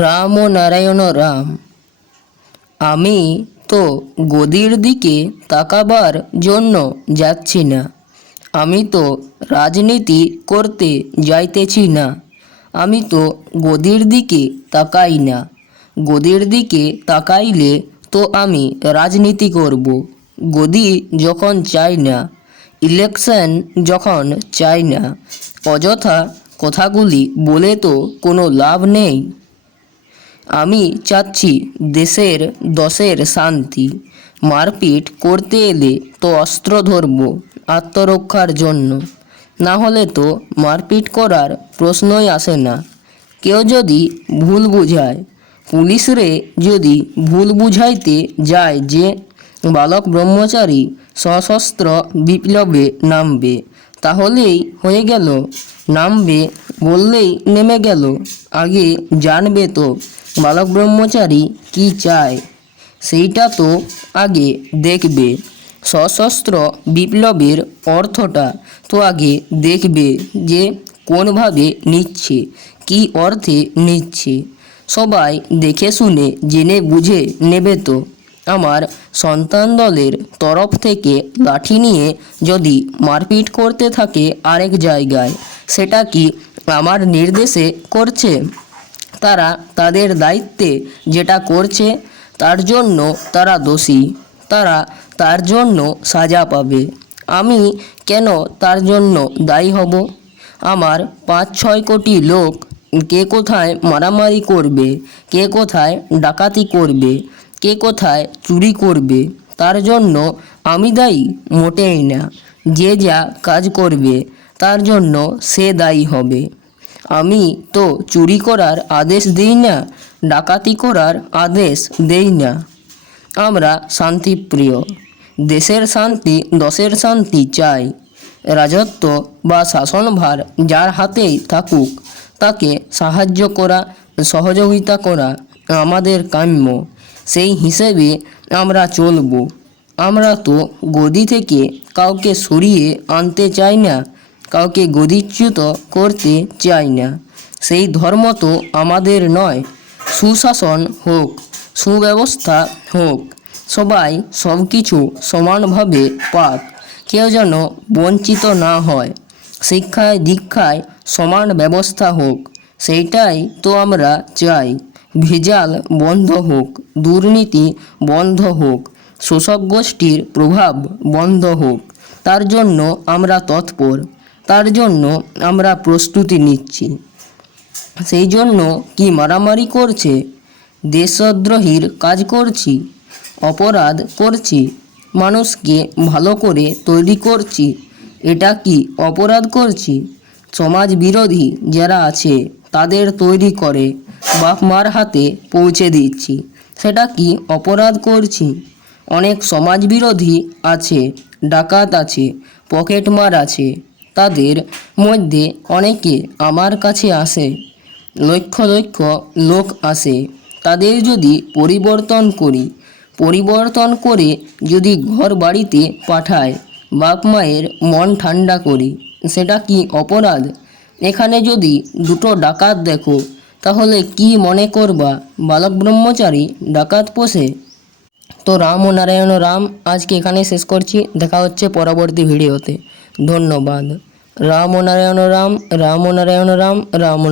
রাম ও নারায়ণ রাম। আমি তো গদির দিকে তাকাবার জন্য যাচ্ছি না। আমি তো রাজনীতি করতে যাইতেছি না। আমি তো গদির দিকে তাকাই না। গদির দিকে তাকাইলে তো আমি রাজনীতি করব। গদি যখন চাই না, ইলেকশন যখন চাই না, অযথা কথাগুলি বলে তো কোনো লাভ নেই। আমি চাচ্ছি দেশের দশের শান্তি। মারপিট করতে এলে তো অস্ত্র ধরব আত্মরক্ষার জন্য, না হলে তো মারপিট করার প্রশ্নই আসে না। কেউ যদি ভুল বুঝায়, পুলিশরে যদি ভুল বুঝাইতে যায় যে বালক ব্রহ্মচারী সশস্ত্র বিপ্লবে নামবে, তাহলেই হয়ে গেল। নামবে বললেই নেমে গেল। আগে জানবে তো বালক ব্রহ্মচারী কি চায়, সেইটা তো আগে দেখবে। সশস্ত্র বিপ্লবের অর্থটা তো আগে দেখবে যে কোনভাবে নিচ্ছে, কি অর্থে নিচ্ছে। সবাই দেখে শুনে জেনে বুঝে নেবে তো। আমার সন্তান দলের তরফ থেকে লাঠি নিয়ে যদি মারপিট করতে থাকে আরেক জায়গায়, সেটা কি আমার নির্দেশে করছে? তারা তাদের দায়িত্বে যেটা করছে তার জন্য তারা দোষী। তারা তার জন্য সাজা পাবে। আমি কেন তার জন্য দায়ী হব? আমার 5-6 কোটি লোক কে কোথায় মারামারি করবে, কে কোথায় ডাকাতি করবে, কে কোথায় চুরি করবে, তার জন্য আমি দায়ী? মোটেই না। যে যা কাজ করবে তার জন্য সে দায়ী হবে। আমি তো চুরি করার আদেশ দিই না, ডাকাতি করার আদেশ দেই না। আমরা শান্তিপ্রিয়। দেশের শান্তি দশের শান্তি চাই। রাজত্ব বা শাসনভার যার হাতেই থাকুক, তাকে সাহায্য করা, সহযোগিতা করা আমাদের কাম্য। সেই হিসেবে আমরা চলব। আমরা তো গদি থেকে কাউকে সরিয়ে আনতে চাই না, কাউকে গদিচ্যুত করতে চাই না। সেই ধর্ম তো আমাদের নয়। সুশাসন হোক, সুব্যবস্থা হোক, সবাই সব কিছু সমানভাবে পাক, কেউ যেন বঞ্চিত না হয়। শিক্ষায় দীক্ষায় সমান ব্যবস্থা হোক, সেইটাই তো আমরা চাই। ভেজাল বন্ধ হোক, দুর্নীতি বন্ধ হোক, শোষক গোষ্ঠীর প্রভাব বন্ধ হোক, তার জন্য আমরা তৎপর। তার জন্য আমরা প্রস্তুতি নিচ্ছি। সেই জন্য কি মারামারি করছে? দেশদ্রোহীর কাজ করছি, অপরাধ করছি, মানুষকে ভালো করে তৈরি করছি, এটা কি অপরাধ করছি? সমাজ বিরোধী যারা আছে তাদের তৈরি করে বাপ মার হাতে পৌঁছে দিচ্ছি, সেটা কি অপরাধ করছি? অনেক সমাজ বিরোধী আছে, ডাকাত আছে, পকেটমার আছে। তাদের মধ্যে অনেকে আমার কাছে আসে, লক্ষ লক্ষ লোক আসে। তাদের যদি পরিবর্তন করি, পরিবর্তন করে যদি ঘর বাড়িতে পাঠায়, বাপ মায়ের মন ঠান্ডা করি, সেটা কি অপরাধ? এখানে যদি দুটো ডাকাত দেখো, তাহলে কি মনে করবা বালক ব্রহ্মচারী ডাকাত পোষে? তো রাম ও নারায়ণ রাম, আজকে এখানে শেষ করছি। দেখা হচ্ছে পরবর্তী ভিডিওতে। ধন্যবাদ। রাম ও নারায়ণ রাম, রাম ও নারায়ণ রাম, রাম ও